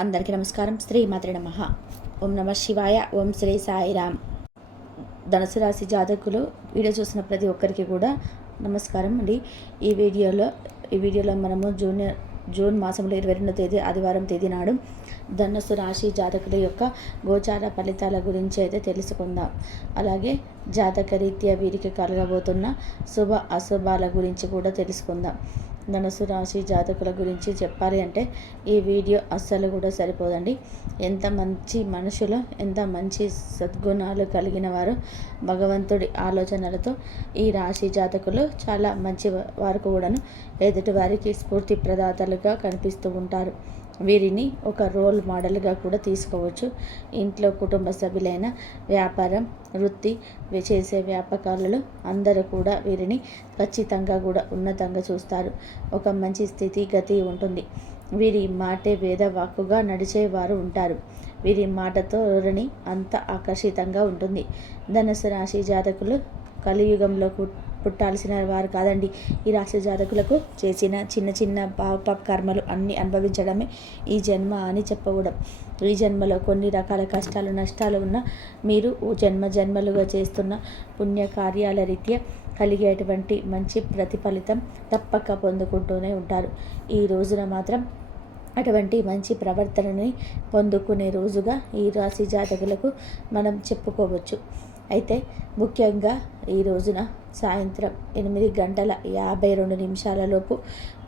అందరికీ నమస్కారం. శ్రీ మాత్రే నమః. ఓం నమ శివాయ. ఓం శ్రీ సాయిరామ్. ధనుసు రాశి జాతకులు వీడియో చూసిన ప్రతి ఒక్కరికి కూడా నమస్కారం అండి. ఈ వీడియోలో మనము జూన్ మాసంలో 22వ తేదీ ఆదివారం తేదీ నాడు ధనుసు రాశి జాతకుల యొక్క గోచార ఫలితాల గురించి అయితే తెలుసుకుందాం. అలాగే జాతక రీత్యా వీరికి కలగబోతున్న శుభ అశుభాల గురించి కూడా తెలుసుకుందాం. ధనుసు రాశి జాతకుల గురించి చెప్పాలి అంటే ఈ వీడియో అస్సలు కూడా సరిపోదండి. ఎంత మంచి మనుషులు, ఎంత మంచి సద్గుణాలు కలిగిన వారు, భగవంతుడి ఆలోచనలతో ఈ రాశి జాతకులు చాలా మంచి వారు కూడాను ఎదుటి వారికి స్ఫూర్తి ప్రదాతలుగా కనిపిస్తూ ఉంటారు. వీరిని ఒక రోల్ మోడల్గా కూడా తీసుకోవచ్చు. ఇంట్లో కుటుంబ సభ్యులైన, వ్యాపారం, వృత్తి చేసే వ్యాపకాలలో అందరూ కూడా వీరిని ఖచ్చితంగా కూడా ఉన్నతంగా చూస్తారు. ఒక మంచి స్థితి గతి ఉంటుంది. వీరి మాటే వేద వాక్కుగా నడిచేవారు ఉంటారు. వీరి మాటతో ధోరణి అంత ఆకర్షితంగా ఉంటుంది. ధనుసు రాశి జాతకులు కలియుగంలో పుట్టాల్సిన వారు కాదండి. ఈ రాశి జాతకులకు చేసిన చిన్న చిన్న పాప కర్మలు అన్నీ అనుభవించడమే ఈ జన్మ అని చెప్పకూడదు. ఈ జన్మలో కొన్ని రకాల కష్టాలు నష్టాలు ఉన్న మీరు జన్మలుగా చేస్తున్న పుణ్య కార్యాల రీత్యా కలిగేటువంటి మంచి ప్రతిఫలితం తప్పక పొందుకుంటూనే ఉంటారు. ఈ రోజున మాత్రం అటువంటి మంచి ప్రవర్తనని పొందుకునే రోజుగా ఈ రాశి జాతకులకు మనం చెప్పుకోవచ్చు. అయితే ముఖ్యంగా ఈ రోజున సాయంత్రం 8:52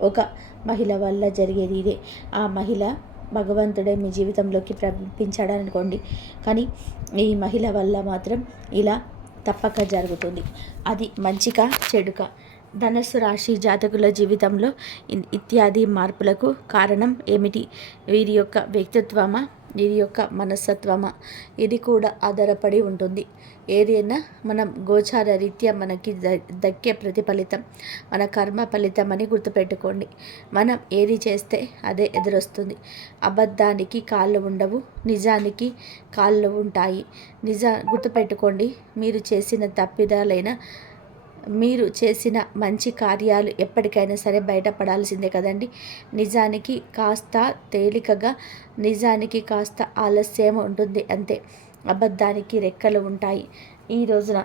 ఒక మహిళ వల్ల జరిగేది ఇదే. ఆ మహిళ భగవంతుడే మీ జీవితంలోకి పంపించాడనుకోండి, కానీ ఈ మహిళ వల్ల మాత్రం ఇలా తప్పక జరుగుతుంది. అది మంచిగా చెడుక. ధనుస్సు రాశి జాతకుల జీవితంలో ఇత్యాది మార్పులకు కారణం ఏమిటి? వీరి యొక్క వ్యక్తిత్వమా, వీరి యొక్క మనస్తత్వమా? ఇది కూడా ఆధారపడి ఉంటుంది. ఏదైనా మనం గోచార రీత్యా మనకి దక్కే ప్రతిఫలితం మన కర్మ ఫలితం అని గుర్తుపెట్టుకోండి. మనం ఏది చేస్తే అదే ఎదురొస్తుంది. అబద్ధానికి కాళ్ళు ఉండవు, నిజానికి కాళ్ళు ఉంటాయి. గుర్తుపెట్టుకోండి. మీరు చేసిన తప్పిదాలైనా, మీరు చేసిన మంచి కార్యాలు ఎప్పటికైనా సరే బయటపడాల్సిందే కదండి. నిజానికి కాస్త తేలికగా, నిజానికి కాస్త ఆలస్యం ఉంటుంది అంతే. అబద్ధానికి రెక్కలు ఉంటాయి. ఈ రోజున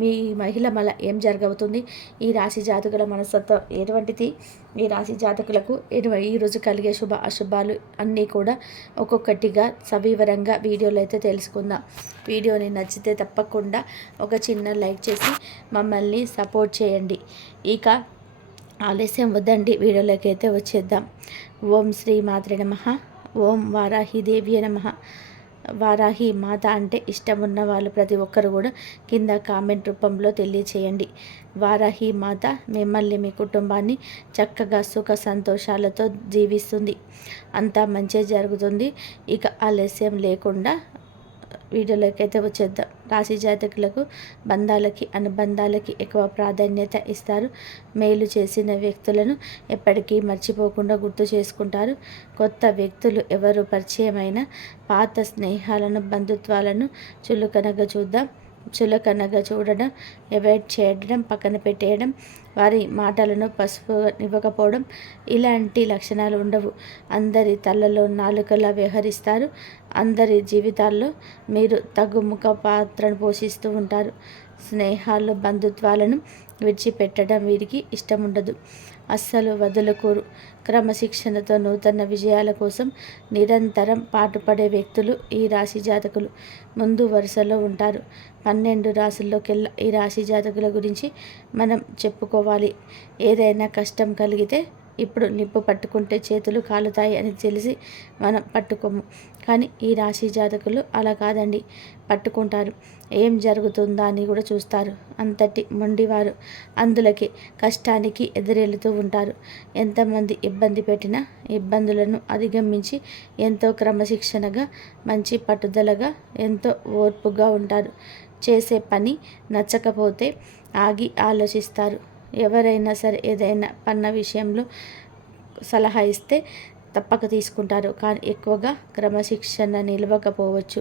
మీ మహిళ మళ్ళ ఏం జరగబోతుంది? ఈ రాశి జాతకుల మనస్తత్వం ఎటువంటిది? ఈ రాశి జాతకులకు ఈరోజు కలిగే శుభ అశుభాలు అన్నీ కూడా ఒక్కొక్కటిగా సవివరంగా వీడియోలో అయితే తెలుసుకుందాం. వీడియోని నచ్చితే తప్పకుండా ఒక చిన్న లైక్ చేసి మమ్మల్ని సపోర్ట్ చేయండి. ఇక ఆలస్యం వద్దండి, వీడియోలోకి అయితే వచ్చేద్దాం. ఓం శ్రీ మాత్రే నమః. ఓం వారాహిదేవ్యే నమః. వారాహి మాత అంటే ఇష్టం ఉన్న వాళ్ళు ప్రతి ఒక్కరు కూడా కింద కామెంట్ రూపంలో తెలియచేయండి. వారాహి మాత మిమ్మల్ని, మీ కుటుంబాన్ని చక్కగా సుఖ సంతోషాలతో జీవిస్తుంది. అంతా మంచి జరుగుతుంది. ఇక ఆలస్యం లేకుండా వీడియోలోకి అయితే వచ్చేద్దాం. రాశి జాతకులకు బంధాలకి, అనుబంధాలకి ఎక్కువ ప్రాధాన్యత ఇస్తారు. మేలు చేసిన వ్యక్తులను ఎప్పటికీ మర్చిపోకుండా గుర్తు చేసుకుంటారు. కొత్త వ్యక్తులు ఎవరు పరిచయమైన పాత స్నేహాలను, బంధుత్వాలను చులకనగా చూడడం, అవాయిడ్ చేయడం, పక్కన పెట్టేయడం, వారి మాటలను పసుపు ఇవ్వకపోవడం, ఇలాంటి లక్షణాలు ఉండవు. అందరి తలలో నాలుకలా వ్యవహరిస్తారు. అందరి జీవితాల్లో మీరు తగ్గుముఖ పాత్రను పోషిస్తూ ఉంటారు. స్నేహాలు, బంధుత్వాలను విడిచిపెట్టడం వీరికి ఇష్టం ఉండదు. అస్సలు వదులుకోరు. క్రమశిక్షణతో నూతన విజయాల కోసం నిరంతరం పాటుపడే వ్యక్తులు ఈ రాశి జాతకులు ముందు వరుసలో ఉంటారు. 12 రాశుల్లోకెల్లా ఈ రాశి జాతకుల గురించి మనం చెప్పుకోవాలి. ఏదైనా కష్టం కలిగితే ఇప్పుడు నిప్పు పట్టుకుంటే చేతులు కాలుతాయి అని తెలిసి మనం పట్టుకోము. కానీ ఈ రాశి జాతకులు అలా కాదండి, పట్టుకుంటారు. ఏం జరుగుతుందా అని కూడా చూస్తారు. అంతటి మొండివారు. అందులకి కష్టానికి ఎదురెళ్తూ ఉంటారు. ఎంతమంది ఇబ్బంది పెట్టినా ఇబ్బందులను అధిగమించి ఎంతో క్రమశిక్షణగా, మంచి పట్టుదలగా, ఎంతో ఓర్పుగా ఉంటారు. చేసే పని నచ్చకపోతే ఆగి ఆలోచిస్తారు. ఎవరైనా సరే ఏదైనా పన్న విషయంలో సలహా ఇస్తే తప్పక తీసుకుంటారు. కానీ ఎక్కువగా క్రమశిక్షణ నిలవకపోవచ్చు.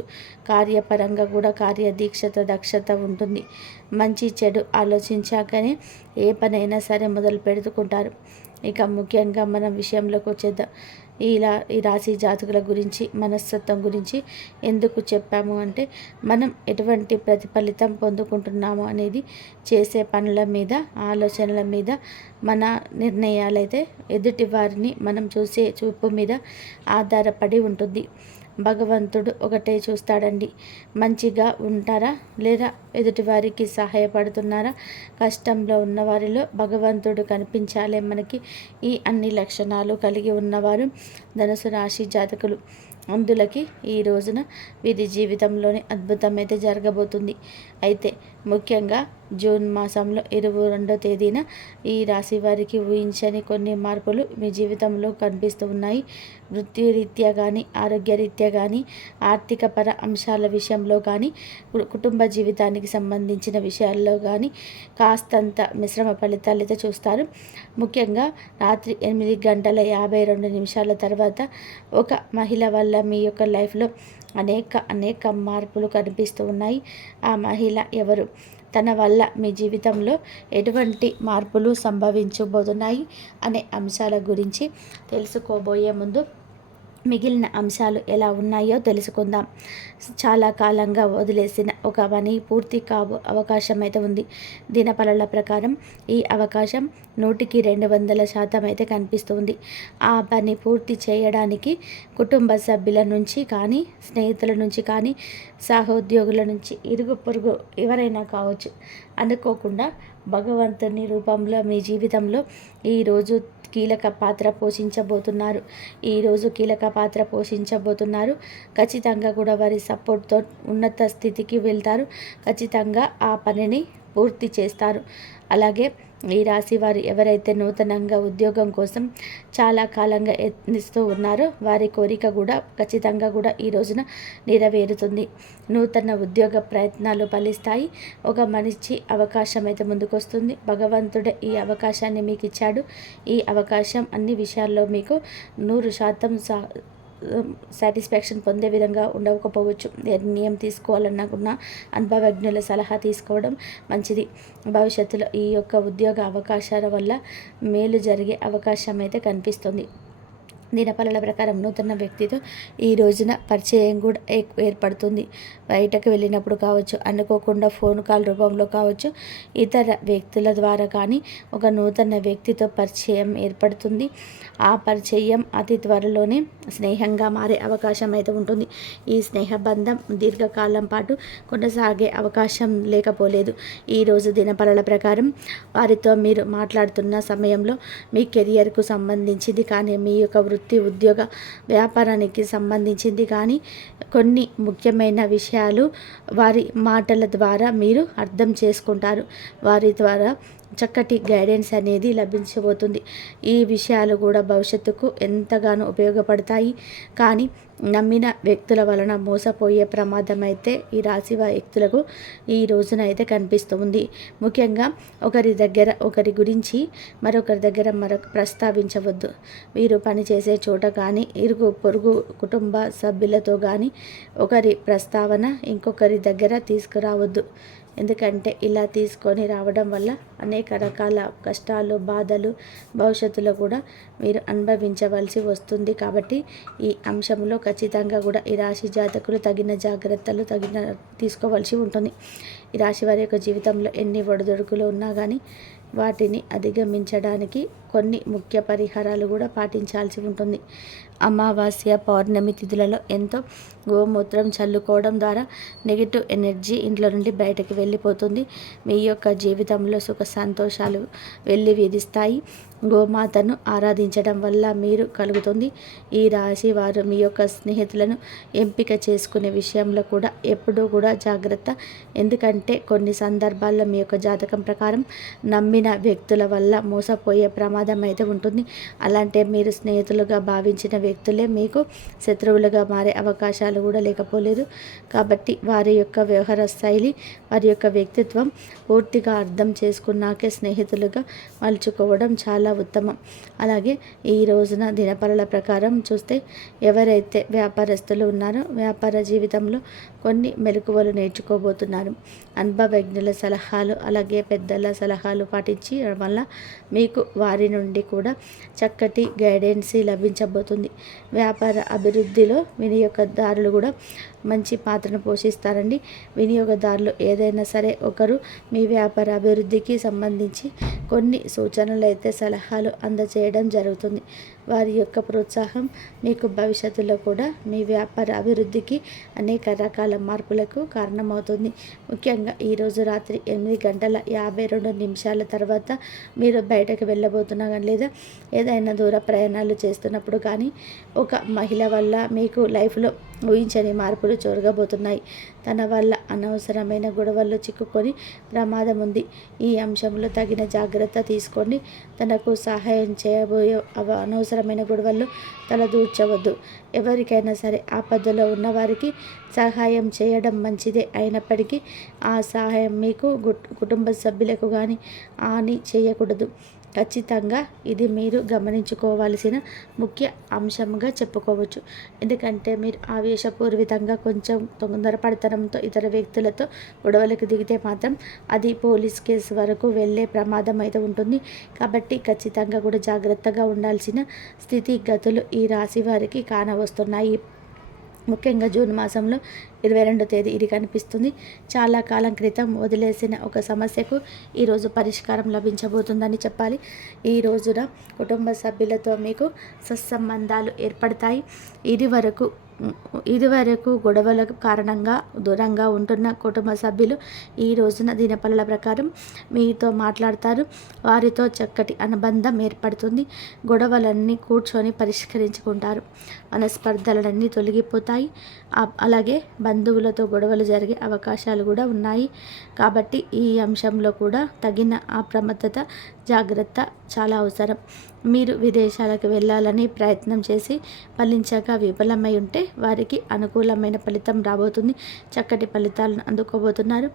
కార్యపరంగా కూడా కార్యదీక్షత, దక్షత ఉంటుంది. మంచి చెడు ఆలోచించాకనే ఏ పనైనా సరే మొదలు పెడుతుంటారు. ఇక ముఖ్యంగా మనం విషయంలోకి వచ్చేద్దాం. ఈ రాశి జాతకుల గురించి, మనస్తత్వం గురించి ఎందుకు చెప్పాము అంటే, మనం ఎటువంటి ప్రతిఫలితం పొందుకుంటున్నాము అనేది చేసే పనుల మీద, ఆలోచనల మీద, మన నిర్ణయాలైతే ఎదుటి వారిని మనం చూసే చూపు మీద ఆధారపడి ఉంటుంది. భగవంతుడు ఒకటే చూస్తాడండి. మంచిగా ఉంటారా లేదా ఎదుటివారికి సహాయపడుతున్నారా? కష్టంలో ఉన్నవారిలో భగవంతుడు కనిపించాలే మనకి. ఈ అన్ని లక్షణాలు కలిగి ఉన్నవారు ధనుసు రాశి జాతకులు. అందులకి ఈ రోజున వీరి జీవితంలోని అద్భుతం అయితే జరగబోతుంది. అయితే ముఖ్యంగా జూన్ మాసంలో 22వ తేదీన ఈ రాశి వారికి ఊహించని కొన్ని మార్పులు మీ జీవితంలో కనిపిస్తూ ఉన్నాయి. వృత్తిరీత్యా కానీ, ఆరోగ్యరీత్యా కానీ, ఆర్థికపర అంశాల విషయంలో కానీ, కుటుంబ జీవితానికి సంబంధించిన విషయాల్లో కానీ కాస్తంత మిశ్రమ ఫలితాలు అయితే చూస్తారు. ముఖ్యంగా రాత్రి 8:52 తర్వాత ఒక మహిళ వల్ల మీ యొక్క లైఫ్లో అనేక మార్పులు కనిపిస్తూ ఉన్నాయి. ఆ మహిళ ఎవరు? తన వల్ల మీ జీవితంలో ఎటువంటి మార్పులు సంభవించబోతున్నాయి అనే అంశాల గురించి తెలుసుకోబోయే ముందు మిగిలిన అంశాలు ఎలా ఉన్నాయో తెలుసుకుందాం. చాలా కాలంగా వదిలేసిన ఒక పని పూర్తి అవకాశం అయితే ఉంది. దినఫలాల ప్రకారం ఈ అవకాశం 100% అయితే కనిపిస్తుంది. ఆ పని పూర్తి చేయడానికి కుటుంబ సభ్యుల నుంచి కానీ, స్నేహితుల నుంచి కానీ, సహోద్యోగుల నుంచి, ఇరుగు పొరుగు ఎవరైనా కావచ్చు, అనుకోకుండా భగవంతుని రూపంలో మీ జీవితంలో ఈరోజు కీలక పాత్ర పోషించబోతున్నారు. ఖచ్చితంగా కూడా వారి సపోర్ట్తో ఉన్నత స్థితికి వెళ్తారు. ఖచ్చితంగా ఆ పనిని పూర్తి చేస్తారు. అలాగే ఈ రాశి వారు ఎవరైతే నూతనంగా ఉద్యోగం కోసం చాలా కాలంగా యత్నిస్తూ ఉన్నారో వారి కోరిక కూడా ఖచ్చితంగా కూడా ఈ రోజున నెరవేరుతుంది. నూతన ఉద్యోగ ప్రయత్నాలు ఫలిస్తాయి. ఒక మంచి అవకాశం అయితే ముందుకొస్తుంది. భగవంతుడే ఈ అవకాశాన్ని మీకు ఇచ్చాడు. ఈ అవకాశం అన్ని విషయాల్లో మీకు 100% సాటిస్ఫాక్షన్ పొందే విధంగా ఉండకపోవచ్చు. నిర్ణయం తీసుకోవాలన్నా కూడా అనుభవజ్ఞుల సలహా తీసుకోవడం మంచిది. భవిష్యత్తులో ఈ యొక్క ఉద్యోగ అవకాశాల వల్ల మేలు జరిగే అవకాశం అయితే కనిపిస్తుంది. దినఫలాల ప్రకారం నూతన వ్యక్తితో ఈ రోజున పరిచయం కూడా ఏర్పడుతుంది. బయటకు వెళ్ళినప్పుడు కావచ్చు, అనుకోకుండా ఫోన్ కాల్ రూపంలో కావచ్చు, ఇతర వ్యక్తుల ద్వారా కానీ ఒక నూతన వ్యక్తితో పరిచయం ఏర్పడుతుంది. ఆ పరిచయం అతి త్వరలోనే స్నేహంగా మారే అవకాశం అయితే ఉంటుంది. ఈ స్నేహబంధం దీర్ఘకాలం పాటు కొనసాగే అవకాశం లేకపోలేదు. ఈరోజు దినఫలాల ప్రకారం వారితో మీరు మాట్లాడుతున్న సమయంలో మీ కెరియర్కు సంబంధించింది కానీ, మీ యొక్క ఉద్యోగ వ్యాపారానికి సంబంధించింది కానీ కొన్ని ముఖ్యమైన విషయాలు వారి మాటల ద్వారా మీరు అర్థం చేసుకుంటారు. వారి ద్వారా చక్కటి గైడెన్స్ అనేది లభించబోతుంది. ఈ విషయాలు కూడా భవిష్యత్తుకు ఎంతగానో ఉపయోగపడతాయి. కానీ నమ్మిన వ్యక్తుల వలన మోసపోయే ప్రమాదం అయితే ఈ రాశి వ్యక్తులకు ఈ రోజున అయితే కనిపిస్తుంది. ముఖ్యంగా ఒకరి గురించి మరొకరి దగ్గర ప్రస్తావించవద్దు. వీరు పనిచేసే చోట కానీ, ఇరుగు పొరుగు కుటుంబ సభ్యులతో కానీ ఒకరి ప్రస్తావన ఇంకొకరి దగ్గర తీసుకురావద్దు. ఎందుకంటే ఇలా తీసుకొని రావడం వల్ల అనేక రకాల కష్టాలు, బాధలు భవిష్యత్తులో కూడా మీరు అనుభవించవలసి వస్తుంది. కాబట్టి ఈ అంశంలో ఖచ్చితంగా కూడా ఈ రాశి జాతకులు తగిన జాగ్రత్తలు తీసుకోవాల్సి ఉంటుంది. ఈ రాశి వారి యొక్క జీవితంలో ఎన్ని ఒడిదుడుకులు ఉన్నా కానీ వాటిని అధిగమించడానికి కొన్ని ముఖ్య పరిహారాలు కూడా పాటించాల్సి ఉంటుంది. అమావాస్య, పౌర్ణమి తిథులలో ఎంతో గోమూత్రం చల్లుకోవడం ద్వారా నెగిటివ్ ఎనర్జీ ఇంట్లో నుండి బయటకు వెళ్ళిపోతుంది. మీ యొక్క జీవితంలో సుఖ సంతోషాలు వెల్లివిరుస్తాయి. గోమాతను ఆరాధించడం వల్ల మీరు కలుగుతుంది. ఈ రాశి వారు మీ యొక్క స్నేహితులను ఎంపిక చేసుకునే విషయంలో కూడా ఎప్పుడూ కూడా జాగ్రత్త. ఎందుకంటే కొన్ని సందర్భాల్లో మీ యొక్క జాతకం ప్రకారం నమ్మిన వ్యక్తుల వల్ల మోసపోయే ప్రమాదం అయితే ఉంటుంది. అలాంటి మీరు స్నేహితులుగా భావించిన వ్యక్తులే మీకు శత్రువులుగా మారే అవకాశాలు కూడా లేకపోలేదు. కాబట్టి వారి యొక్క వ్యవహార శైలి, వారి యొక్క వ్యక్తిత్వం పూర్తిగా అర్థం చేసుకున్నాకే స్నేహితులుగా మలుచుకోవడం చాలా ఉత్తమం. అలాగే ఈ రోజున దినఫలాల ప్రకారం చూస్తే ఎవరైతే వ్యాపారస్తులు ఉన్నారో వ్యాపార జీవితంలో కొన్ని మెలకువలు నేర్చుకోబోతున్నారు. అనుభవజ్ఞుల సలహాలు అలాగే పెద్దల సలహాలు పాటించి వల్ల మీకు వారి నుండి కూడా చక్కటి గైడెన్స్ లభించబోతుంది. వ్యాపార అభివృద్ధిలో వినియోగదారులు కూడా మంచి పాత్రను పోషిస్తారండి. వినియోగదారులు ఏదైనా సరే ఒకరు మీ వ్యాపార అభివృద్ధికి సంబంధించి కొన్ని సూచనలు అయితే సలహాలు అందజేయడం జరుగుతుంది. వారి యొక్క ప్రోత్సాహం మీకు భవిష్యత్తులో కూడా మీ వ్యాపార అభివృద్ధికి అనేక రకాల మార్పులకు కారణమవుతుంది. ముఖ్యంగా ఈరోజు రాత్రి 8:52 తర్వాత మీరు బయటకు వెళ్ళబోతున్నా కానీ లేదా ఏదైనా దూర ప్రయాణాలు చేస్తున్నప్పుడు కానీ ఒక మహిళ వల్ల మీకు లైఫ్లో ఊహించని మార్పులు జరగబోతున్నాయి. తన వల్ల అనవసరమైన గొడవల్లో చిక్కుకొని ప్రమాదం ఉంది. ఈ అంశంలో తగిన జాగ్రత్త తీసుకోండి. తనకు సహాయం చేయబోయే అనవసరమైన గొడవల్లో తలదూర్చవద్దు. ఎవరికైనా సరే ఆపదలో ఉన్న వారికి సహాయం చేయడం మంచిదే అయినప్పటికీ ఆ సహాయం మీకు కుటుంబ సభ్యులకు కానీ హాని చేయకూడదు. ఖచ్చితంగా ఇది మీరు గమనించుకోవాల్సిన ముఖ్య అంశంగా చెప్పుకోవచ్చు. ఎందుకంటే మీరు ఆవేశపూరితంగా కొంచెం తొందరపడతనంతో ఇతర వ్యక్తులతో గొడవలకు దిగితే మాత్రం అది పోలీస్ కేసు వరకు వెళ్ళే ప్రమాదం అయితే ఉంటుంది. కాబట్టి ఖచ్చితంగా కూడా జాగ్రత్తగా ఉండాల్సిన స్థితిగతులు ఈ రాశి వారికి కానవస్తున్నాయి. ముఖ్యంగా జూన్ మాసంలో 22వ తేదీ ఇది కనిపిస్తుంది. చాలా కాలం క్రితం వదిలేసిన ఒక సమస్యకు ఈరోజు పరిష్కారం లభించబోతుందని చెప్పాలి. ఈ రోజున కుటుంబ సభ్యులతో మీకు సత్సంబంధాలు ఏర్పడతాయి. ఇదివరకు గొడవల కారణంగా దూరంగా ఉంటున్న కుటుంబ సభ్యులు ఈ రోజున దినఫలాల ప్రకారం మీతో మాట్లాడతారు. వారితో చక్కటి అనుబంధం ఏర్పడుతుంది. గొడవలన్నీ కూర్చొని పరిష్కరించుకుంటారు. మనస్పర్ధలన్నీ తొలగిపోతాయి. అలాగే బంధువులతో గొడవలు జరిగే అవకాశాలు కూడా ఉన్నాయి. కాబట్టి ఈ అంశంలో కూడా తగిన అప్రమత్తత, జాగ్రత్త చాలా అవసరం. మీరు విదేశాలకు వెళ్ళాలని ప్రయత్నం చేసి ఫలించక విఫలమై ఉంటే వారికి అనుకూలమైన ఫలితం రాబోతుంది. చక్కటి ఫలితాలను అందుకోబోతున్నారు.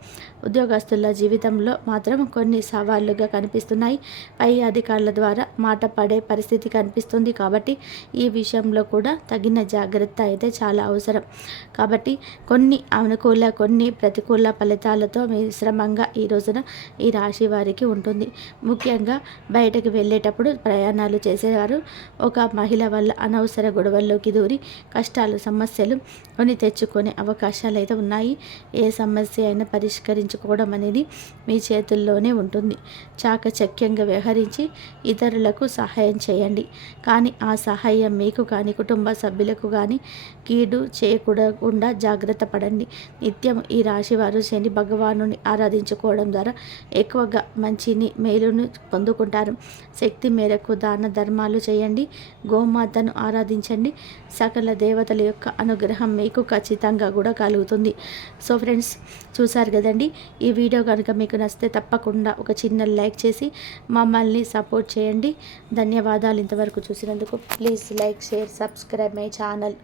ఉద్యోగస్తుల జీవితంలో మాత్రం కొన్ని సవాళ్లుగా కనిపిస్తున్నాయి. పై అధికారుల ద్వారా మాట పడే పరిస్థితి కనిపిస్తుంది. కాబట్టి ఈ విషయంలో కూడా తగిన జాగ్రత్త అయితే చాలా అవసరం. కాబట్టి కొన్ని అనుకూల కొన్ని ప్రతికూల ఫలితాలతో మిశ్రమంగా ఈ రోజున ఈ రాశి వారికి ఉంటుంది. ముఖ్యంగా బయటకు వెళ్ళేటప్పుడు ప్రయాణాలు చేసేవారు ఒక మహిళ వల్ల అనవసర గొడవల్లోకి దూరి కష్టాలు సమస్యలు కొని తెచ్చుకునే అవకాశాలు అయితే ఉన్నాయి. ఏ సమస్య అయినా పరిష్కరించుకోవడం అనేది మీ చేతుల్లోనే ఉంటుంది. చాకచక్యంగా వ్యవహరించి ఇతరులకు సహాయం చేయండి. కానీ ఆ సహాయం మీకు కానీ కుటుంబ సభ్యులకు కానీ కీడు చేయకుండా జాగ్రత్త పడండి. నిత్యం ఈ రాశి వారు శని భగవానుని ఆరాధించుకోవడం ద్వారా ఎక్కువగా మంచిని మేలును పొందుకుంటారు. శక్తి మేరకు దాన ధర్మాలు చేయండి. గోమాతను ఆరాధించండి. సకల దేవతల యొక్క అనుగ్రహం మీకు ఖచ్చితంగా కూడా కలుగుతుంది. సో ఫ్రెండ్స్, చూసారు కదండి. ఈ వీడియో కనుక మీకు నచ్చితే తప్పకుండా ఒక చిన్న లైక్ చేసి మమ్మల్ని సపోర్ట్ చేయండి. ధన్యవాదాలు ఇంతవరకు చూసినందుకు. Please like, share, subscribe my channel.